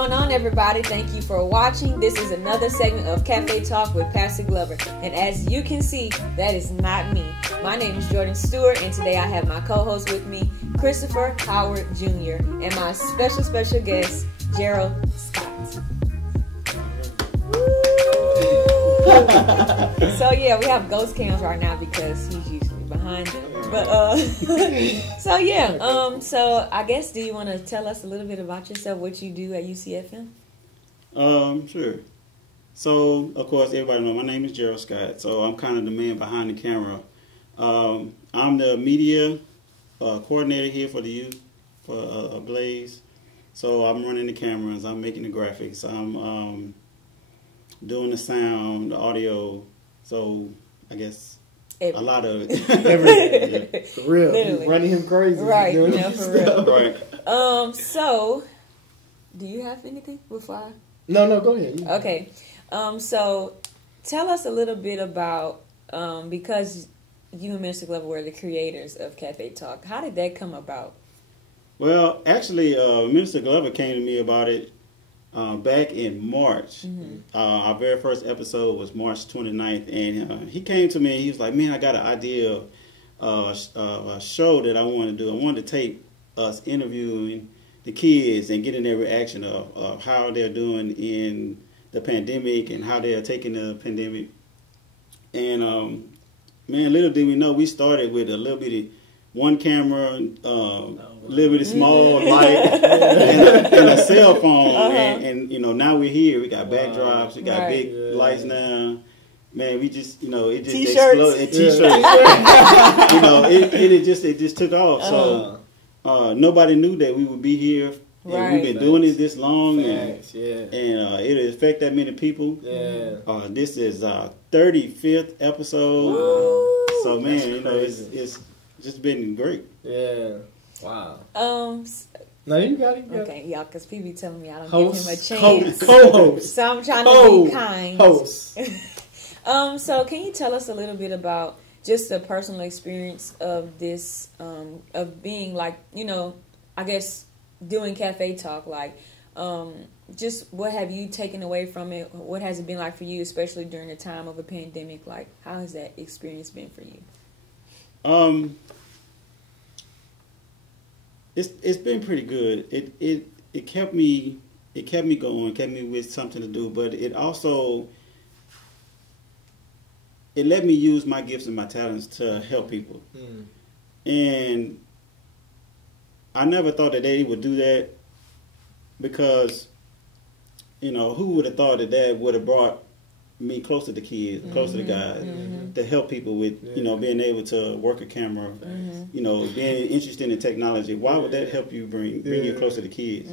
going on, everybody? Thank you for watching. This is another segment of Cafe Talk with Pastor Glover. And as you can see, that is not me. My name is Jordan Stewart, and today I have my co-host with me, Christopher Howard Jr., and my special guest, Jarrell Scott. So yeah, we have ghost cams right now because he's usually behind them. But so yeah, so I guess, do you want to tell us a little bit about yourself, what you do at UCFM? Sure. So of course everybody knows my name is Jarrells Scott. So I'm kind of the man behind the camera. I'm the media coordinator here for the youth for Blaze. So I'm running the cameras, I'm making the graphics, I'm doing the sound, the audio. So I guess a lot of everything. Yeah. For real. Literally. Running him crazy. Right, no, for real. Right. So do you have anything before I... No, go ahead. Okay. So tell us a little bit about, because you and Minister Glover were the creators of Cafe Talk. How did that come about? Well, actually, Minister Glover came to me about it back in March. Mm-hmm. Our very first episode was March 29th, and he came to me and he was like, man, I got an idea of a show that I want to do. I wanted to tape us interviewing the kids and getting their reaction of how they're doing in the pandemic and how they're taking the pandemic. And man, little did we know, we started with a little bitty one camera, little bitty small light, and a cell phone, and you know, now we're here. We got backdrops, we got big lights now. Man, we just, you know, it just exploded. And t-shirts, you know, it just took off. So nobody knew that we would be here. And we've been doing it this long, and it'll affect that many people. Yeah. This is our 35th episode. Woo! So man, you know, it's just been great. Yeah. Wow. No, you got it. Okay, y'all, because people be telling me I don't give him a chance. Co-host. So I'm trying to be kind. Host. So can you tell us a little bit about just the personal experience of this, of being like, you know, I guess doing Cafe Talk, like, just what have you taken away from it? What has it been like for you, especially during the time of a pandemic? Like, how has that experience been for you? It's been pretty good. It kept me going, kept me with something to do, but it also let me use my gifts and my talents to help people. And I never thought that they would do that, because, you know, who would have thought that would have brought me closer to kids, closer to God, to help people with, you know, being able to work a camera, you know, being interested in technology. Why would that help you bring you closer to kids?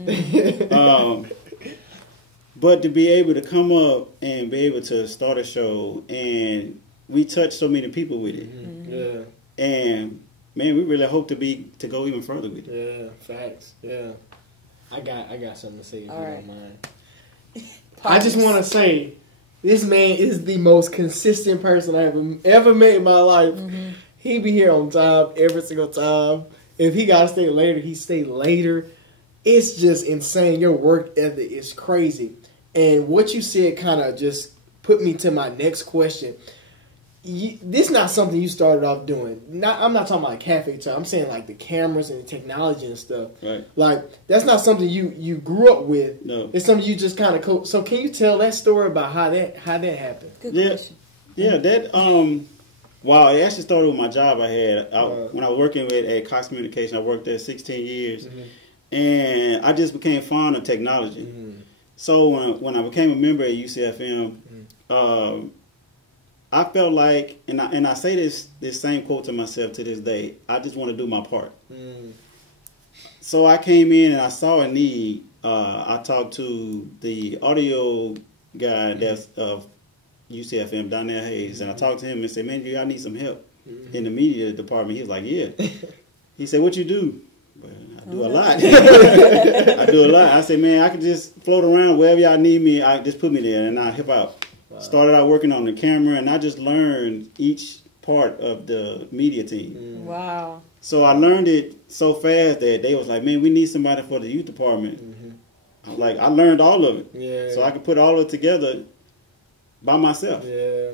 But to be able to come up and be able to start a show, and we touch so many people with it. And man, we really hope to go even further with it. Yeah, facts. Yeah. I got something to say if you don't mind. I just want to say, this man is the most consistent person I've ever met in my life. He be here on time every single time. If he got to stay later, he stay later. It's just insane. Your work ethic is crazy. And what you said kind of just put me to my next question. This is not something you started off doing. I'm not talking about Cafe Talk. I'm saying like the cameras and the technology and stuff. Right. Like, that's not something you grew up with. No. It's something you just kind of So can you tell that story about how that happened? Good question. Yeah, that wow, it actually started with my job I had. When I was working at Cox Communication, I worked there 16 years. And I just became fond of technology. So when I became a member at UCFM, I felt like, and I say this same quote to myself to this day, I just want to do my part. So I came in and I saw a need. I talked to the audio guy that's of UCFM, Donnell Hayes, and I talked to him and said, man, I need some help in the media department. He was like, yeah. He said, what you do? Well, I do a lot. I do a lot. I said, man, I can just float around wherever y'all need me. I just put me there and I'll help out. Wow. Started out working on the camera, and I just learned each part of the media team. Wow. So I learned it so fast that they was like, man, we need somebody for the youth department. like I learned all of it. Yeah. So I could put all of it together by myself. Yeah.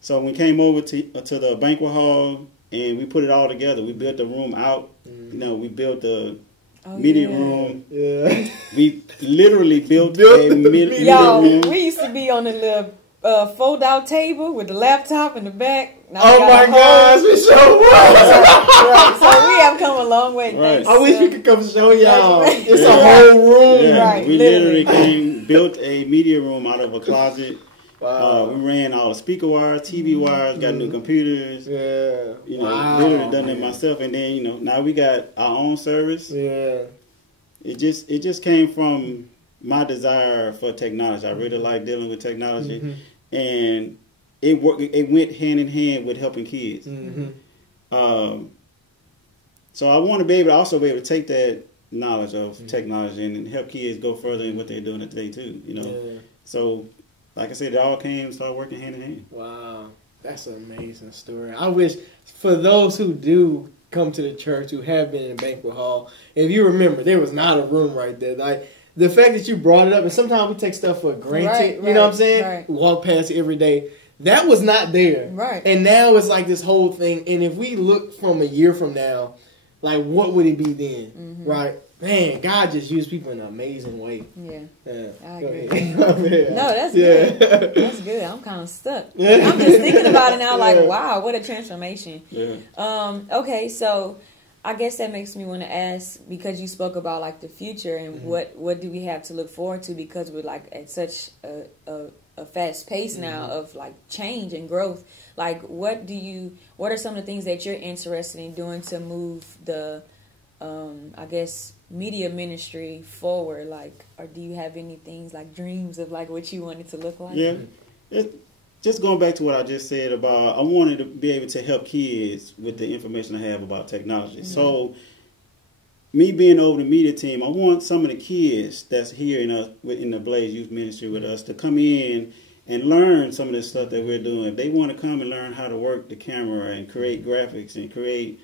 So we came over to the banquet hall and we put it all together. We built the room out. You know, we built the media room. Yeah. We literally built a media room. We used to be on a little fold-out table with the laptop in the back. Now Oh my gosh, we so right. So we have come a long way. Right. I wish we could come show y'all. It's a whole room. Yeah. Right, We literally built a media room out of a closet. Wow. We ran all the speaker wires, TV wires, got new computers. Yeah. You know, literally done it myself. And then, you know, now we got our own service. Yeah. It just came from my desire for technology. I really like dealing with technology. And it went hand in hand with helping kids. So I want to be able to take that knowledge of technology and help kids go further in what they're doing today too. You know, so like I said, it all started working hand in hand. Wow, that's an amazing story. I wish for those who do come to the church who have been in the banquet hall, if you remember, there was not a room right there. Like the fact that you brought it up, and sometimes we take stuff for granted. You know what I'm saying? Right. Walk past it every day. That was not there. Right. And now it's like this whole thing. And if we look from a year from now, like what would it be then? Right? Man, God just used people in an amazing way. Yeah. I Go agree. ahead. No, that's good. That's good. I'm kind of stuck. I'm just thinking about it now, like, wow, what a transformation. Yeah. Okay, so I guess that makes me want to ask, because you spoke about like the future and what do we have to look forward to, because we're like at such a fast pace now of like change and growth. Like, what are some of the things that you're interested in doing to move the I guess media ministry forward? Like, or do you have any things like dreams of like what you want it to look like? Yeah. Just going back to what I just said about, I wanted to be able to help kids with the information I have about technology. So, me being over the media team, I want some of the kids that's here in the Blaze Youth Ministry with us to come in and learn some of the stuff that we're doing. If they want to come and learn how to work the camera and create graphics and create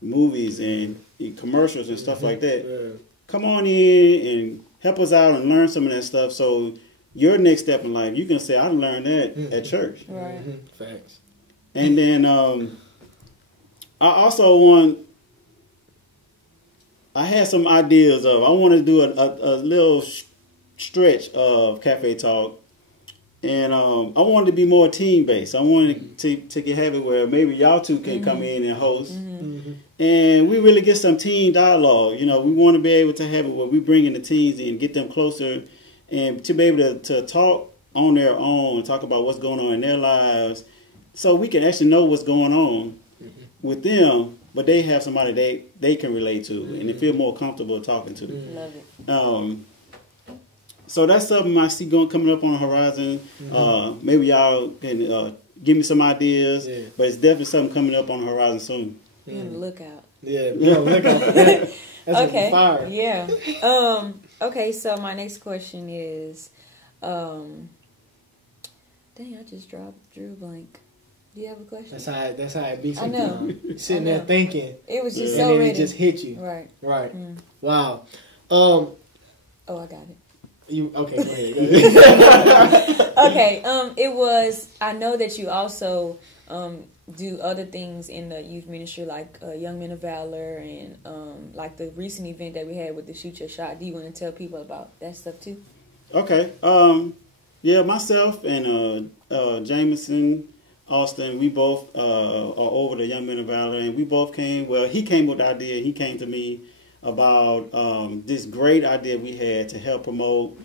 movies and commercials and stuff like that, come on in and help us out and learn some of that stuff. So your next step in life, you can say, I learned that at church. Right. Facts. And then I also I had some ideas of, I want to do a little stretch of Cafe Talk. And I wanted to be more team-based. I wanted to have it where maybe y'all two can come in and host. And we really get some team dialogue. You know, we want to be able to have it where we bring in the teams and get them closer and to be able to talk on their own and talk about what's going on in their lives so we can actually know what's going on with them, but they have somebody they can relate to and they feel more comfortable talking to. Love it. So that's something I see coming up on the horizon. Maybe y'all can give me some ideas, but it's definitely something coming up on the horizon soon. Be on the lookout. Yeah, be on the lookout for that. That's Okay. fire. Yeah. Okay, so my next question is, dang, I just drew a blank. Do you have a question? That's how it be I know. sometimes. Sitting I know. there thinking. It was just And so then ready. it just hit you. Right. Right. Wow. Oh, I got it. Okay, go ahead. Okay. It was. I know that you also do other things in the youth ministry, like Young Men of Valor, and like the recent event that we had with the Shoot Your Shot. Do you want to tell people about that stuff too? Okay. Yeah, myself and Jameson Austin, we both are over the Young Men of Valor, and we both came. Well, he came with the idea. He came to me about this great idea we had to help promote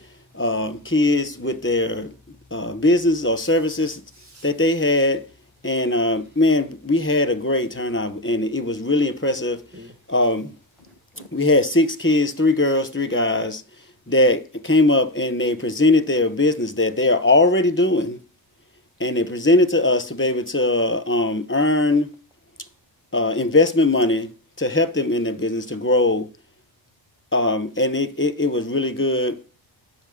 kids with their business or services that they had. And man, we had a great turnout, and it was really impressive. We had 6 kids, 3 girls, 3 guys that came up and they presented their business that they are already doing, and they presented to us to be able to earn investment money to help them in their business to grow. And it was really good.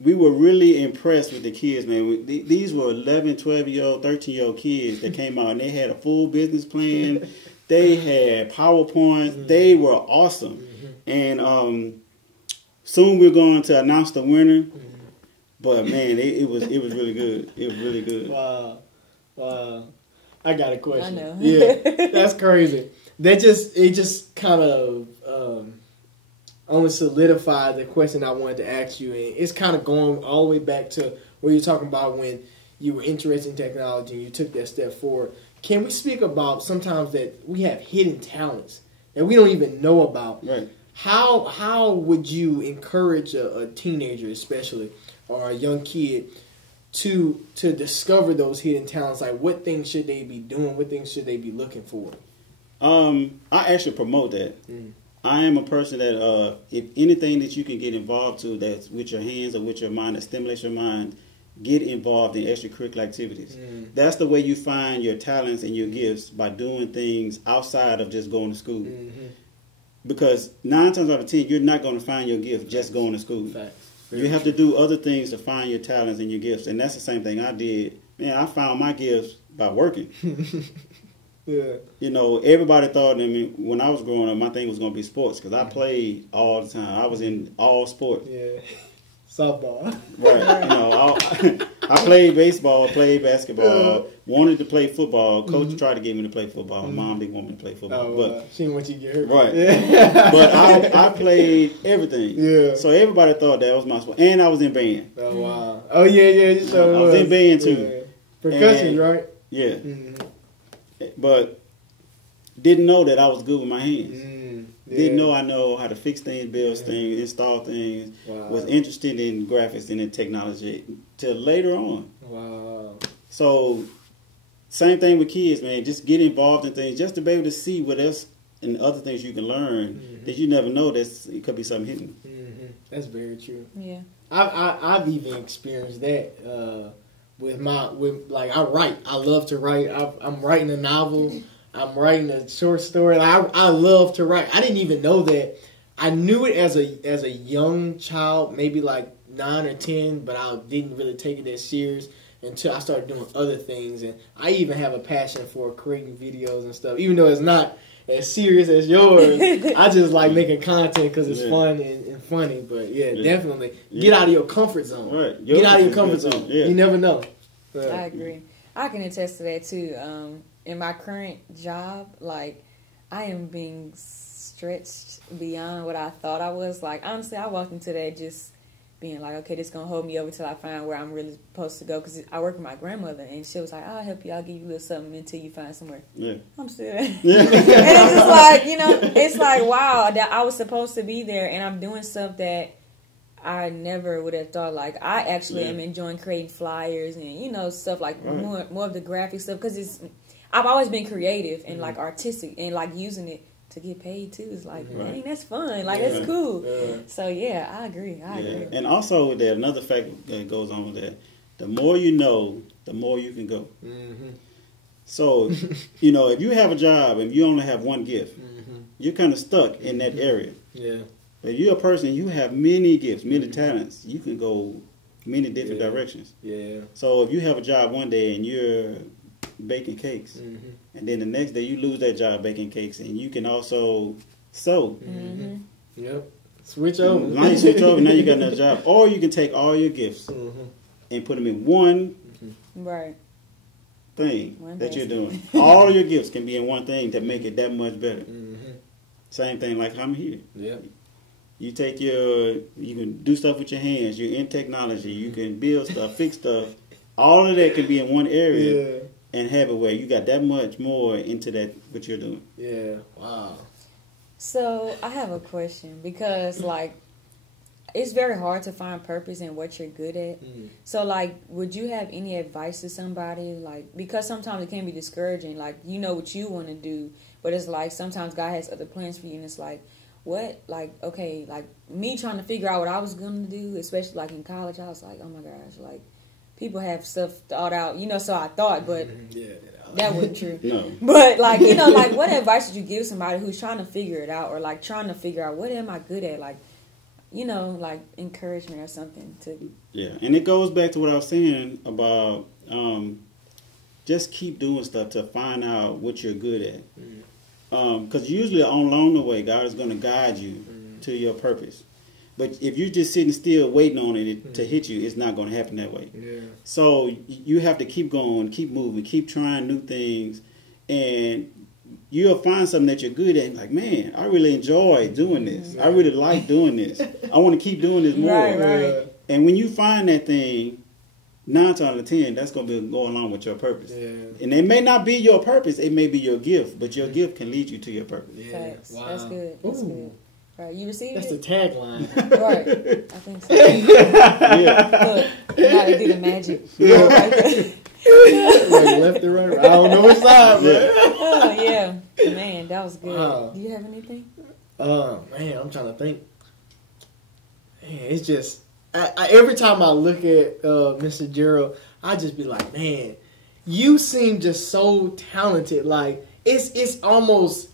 We were really impressed with the kids, man. These were 11, 12-year-old, 13-year-old kids that came out, and they had a full business plan. They had PowerPoints. They were awesome. And soon we're going to announce the winner. But man, it was really good. It was really good. Wow. I got a question. I know. Yeah, that's crazy. It just kind of only solidified the question I wanted to ask you, and it's kind of going all the way back to what you're talking about when you were interested in technology and you took that step forward. Can we speak about sometimes that we have hidden talents that we don't even know about? Right. How would you encourage a teenager, especially, or a young kid, to discover those hidden talents? Like, what things should they be doing? What things should they be looking for? I actually promote that. I am a person that if anything that you can get involved to that's with your hands or with your mind that stimulates your mind, get involved in extracurricular activities. That's the way you find your talents and your gifts, by doing things outside of just going to school. Because 9 times out of 10, you're not going to find your gift just going to school. You have to do other things to find your talents and your gifts. And that's the same thing I did. Man, I found my gifts by working. Yeah. You know, everybody thought, I mean, when I was growing up, my thing was going to be sports because I played all the time. I was in all sports. Yeah. Softball. Right. You know, I played baseball, played basketball, wanted to play football. Coach tried to get me to play football. Mom didn't want me to play football. But she didn't want you to get hurt. Right. Yeah. But I played everything. Yeah. So everybody thought that was my sport. And I was in band. Oh, wow. Oh, yeah. I was in band, too. Yeah. Percussion, right? Yeah. But didn't know that I was good with my hands. Didn't know I know how to fix things, build things, install things. Wow. Was interested in graphics and in technology till later on. Wow. So same thing with kids, man. Just get involved in things just to be able to see what else and other things you can learn that you never know. It could be something hidden. That's very true. Yeah. I've even experienced that with I write. I love to write. I'm writing a novel. I'm writing a short story. I love to write. I didn't even know that. I knew it as a young child, maybe like 9 or 10, but I didn't really take it as serious until I started doing other things. And I even have a passion for creating videos and stuff, even though it's not as serious as yours. I just like making content because it's fun and funny. But definitely get out of your comfort zone. Right. Get out of your comfort zone. Yeah. You never know. I agree. I can attest to that too. In my current job, like, I am being stretched beyond what I thought I was. Like, honestly, I walked into that just being like, okay, this is going to hold me over till I find where I'm really supposed to go. Because I work with my grandmother, and she was like, I'll help you. I'll give you a little something until you find somewhere. Yeah. I'm still there. Yeah. And it's just like, you know, it's like, wow, that I was supposed to be there, and I'm doing stuff that I never would have thought. Like, I actually am enjoying creating flyers and, you know, stuff like more of the graphic stuff. Because I've always been creative and like artistic and like using it to get paid too. It's like, dang, that's fun. Like, that's cool. Yeah. So yeah, I agree. I agree. And also with that, another fact that goes on with that, the more you know, the more you can go. So, you know, if you have a job and you only have one gift, you're kind of stuck in that area. Yeah. But if you're a person, you have many gifts, many talents, you can go many different directions. Yeah. So if you have a job one day and you're baking cakes, and then the next day you lose that job baking cakes, and you can also sew. Yep. Switch over. Now you switch over. Now you got another job, or you can take all your gifts and put them in one thing that you're doing. All your gifts can be in one thing to make it that much better. Same thing like I'm here. Yep. You take you can do stuff with your hands. You're in technology. You can build stuff, fix stuff. All of that can be in one area. And have it where you got that much more into that what you're doing. Yeah. Wow. So I have a question because like it's very hard to find purpose in what you're good at. So like, would you have any advice to somebody? Like, because sometimes it can be discouraging. Like, you know what you want to do, but it's like sometimes God has other plans for you, and it's like, what? Like, okay, like me trying to figure out what I was going to do, especially like in college, I was like, oh my gosh, like. People have stuff thought out, you know, so I thought, but that wasn't true. No. But, like, you know, like, what advice would you give somebody who's trying to figure it out or, like, trying to figure out what am I good at? Like, you know, like, encouragement or something to... Yeah, and it goes back to what I was saying about just keep doing stuff to find out what you're good at. Because usually along the way, God is going to guide you to your purpose. But if you're just sitting still waiting on it to hit you, it's not going to happen that way. Yeah. So you have to keep going, keep moving, keep trying new things, and you'll find something that you're good at. Like, man, I really enjoy doing this. I really like doing this. I want to keep doing this more. Right. And when you find that thing, 9 times out of 10, that's going to go along with your purpose. Yeah. And it may not be your purpose. It may be your gift. But your gift can lead you to your purpose. Yeah. Facts. Wow. That's good. That's good. Right, you received That's it? the tagline. Right, I think so. Yeah. Look, you gotta do the magic. Yeah. Like left and right. I don't know which side, man. Oh, yeah. Man, that was good. Wow. Do you have anything? Man, I'm trying to think. Man, it's just every time I look at Mr. Jarrell, I just be like, man, you seem just so talented. Like it's almost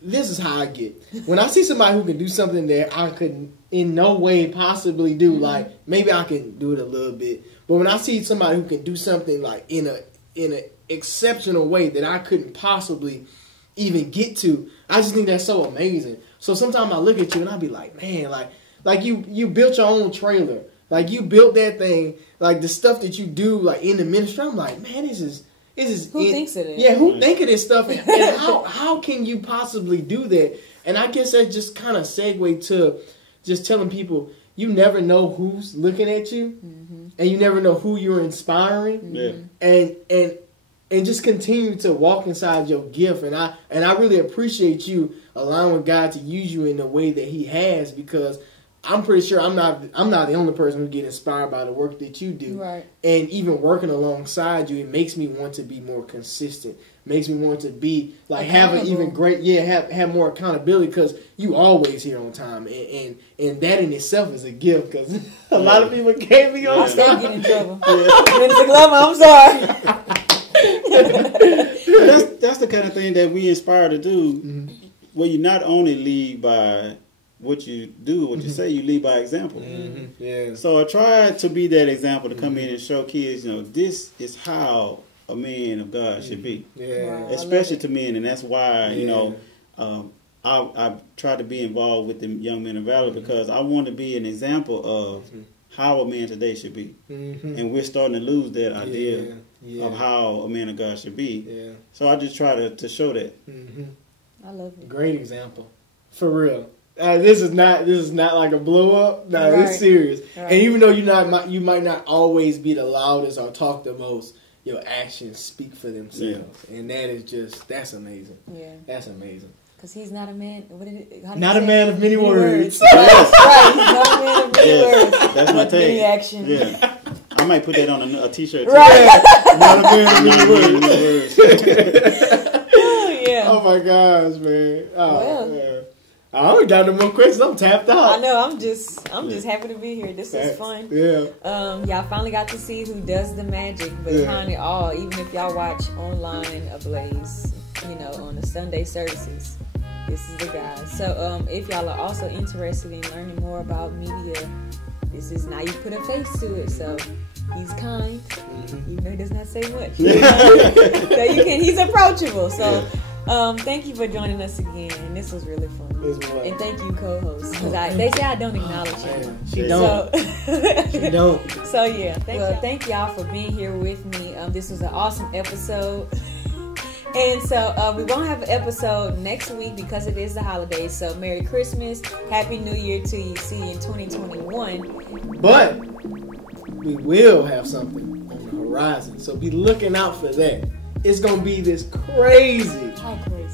This is how I get. When I see somebody who can do something that I couldn't in no way possibly do, like maybe I can do it a little bit. But when I see somebody who can do something like in an exceptional way that I couldn't possibly even get to, I just think that's so amazing. So sometimes I look at you and I be like, man, like you built your own trailer. Like you built that thing, like the stuff that you do like in the ministry. I'm like, man, this is who thinks of it? Yeah, who think of this stuff? And how can you possibly do that? And I guess that just kind of segue to just telling people you never know who's looking at you, and you never know who you're inspiring, and just continue to walk inside your gift. And I really appreciate you allowing God to use you in the way that He has, because I'm pretty sure I'm not the only person who get inspired by the work that you do. Right. And even working alongside you, it makes me want to be more consistent. Makes me want to be like have an even great have more accountability, because you always here on time, and that in itself is a gift, because a lot of people can't be on time. I get in trouble. Mr. Glover, I'm sorry. That's the kind of thing that we inspire to do, where you not only lead by what you do, what you say, you lead by example. Yeah. So I try to be that example, to come in and show kids, this is how a man of God should be. Yeah. Wow. Especially to men, and that's why, I try to be involved with the young men of valor, because I want to be an example of how a man today should be. And we're starting to lose that idea of how a man of God should be. Yeah. So I just try to show that. I love it. Great example. For real. This is not like a blow up. No, Right. It's serious. Right. And even though you might not always be the loudest or talk the most, your actions speak for themselves, and that's amazing. Yeah, that's amazing. Because he's not a man. Not a man of many words. Right. He's not a man of many words. That's my take. Many action. Yeah, I might put that on a t-shirt too. Right. Not a man of many words. Oh yeah. Oh my gosh, man. Oh, Well. man. I don't got no more questions. I'm tapped out. I know. I'm just happy to be here. This is fun. Yeah. Y'all finally got to see who does the magic behind it all. Even if y'all watch online Ablaze, on the Sunday services, this is the guy. So if y'all are also interested in learning more about media, this is now you put a face to it. So he's kind, even though he does not say much. So he's approachable. So. Thank you for joining us again. This was really fun. And thank you, co-host. Because they say I don't acknowledge you. She don't. She don't. So yeah. Thank y'all for being here with me. This was an awesome episode. And so we're going to have an episode next week because it is the holidays. So Merry Christmas. Happy New Year to you. See you in 2021. But we will have something on the horizon. So be looking out for that. It's going to be this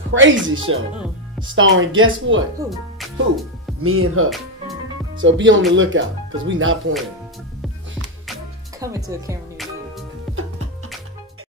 crazy show. Starring, guess what? Who? Me and her. So be on the lookout, because we not playing. Coming to a camera.